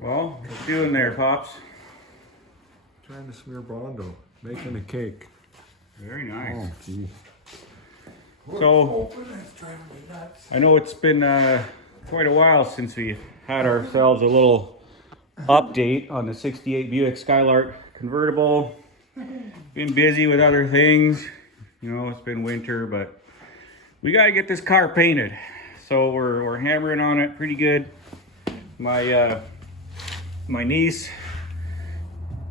Well, what you doing there, Pops? Trying to smear Bondo, making a cake. Very nice. Oh, gee. So, I know it's been quite a while since we had ourselves a little update on the 68 Buick Skylark Convertible. Been busy with other things. You know, it's been winter, but we got to get this car painted. So we're hammering on it pretty good. My niece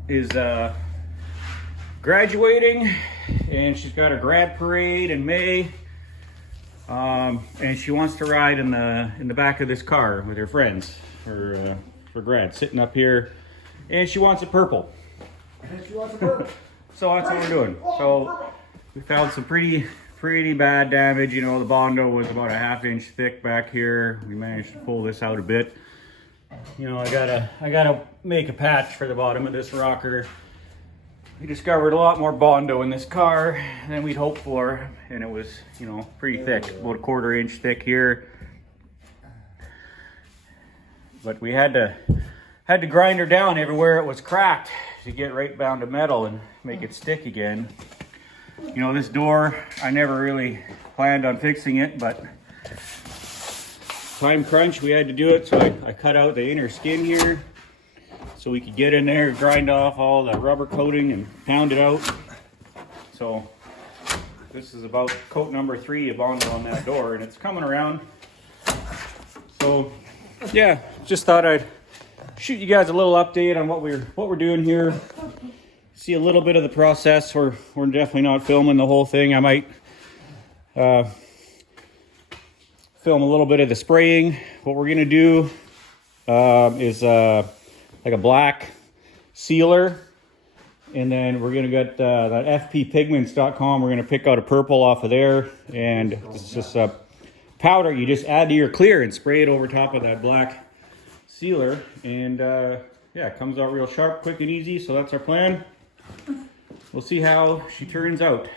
is graduating, and she's got her grad parade in May. And she wants to ride in the back of this car with her friends for grad, sitting up here, and she wants it purple. So that's what we're doing. So we found some pretty bad damage. You know, the Bondo was about a 1/2 inch thick back here. We managed to pull this out a bit. You know, I gotta make a patch for the bottom of this rocker. We discovered a lot more Bondo in this car than we'd hoped for, and it was, you know, pretty thick, about a 1/4 inch thick here. But we had to grind her down everywhere it was cracked to get right down to metal and make it stick again. You know, this door, I never really planned on fixing it, but time crunch, we had to do it, so I cut out the inner skin here so we could get in there, grind off all the rubber coating and pound it out. So this is about coat number 3 of Bondo on that door, and it's coming around. So yeah, just thought I'd shoot you guys a little update on what we're doing here. See a little bit of the process. We're definitely not filming the whole thing. I might film a little bit of the spraying. What we're gonna do is like a black sealer, and then we're gonna get that fppigments.com. We're gonna pick out a purple off of there, and it's just a powder you just add to your clear and spray it over top of that black sealer, and yeah, it comes out real sharp, quick and easy. So that's our plan. We'll see how she turns out.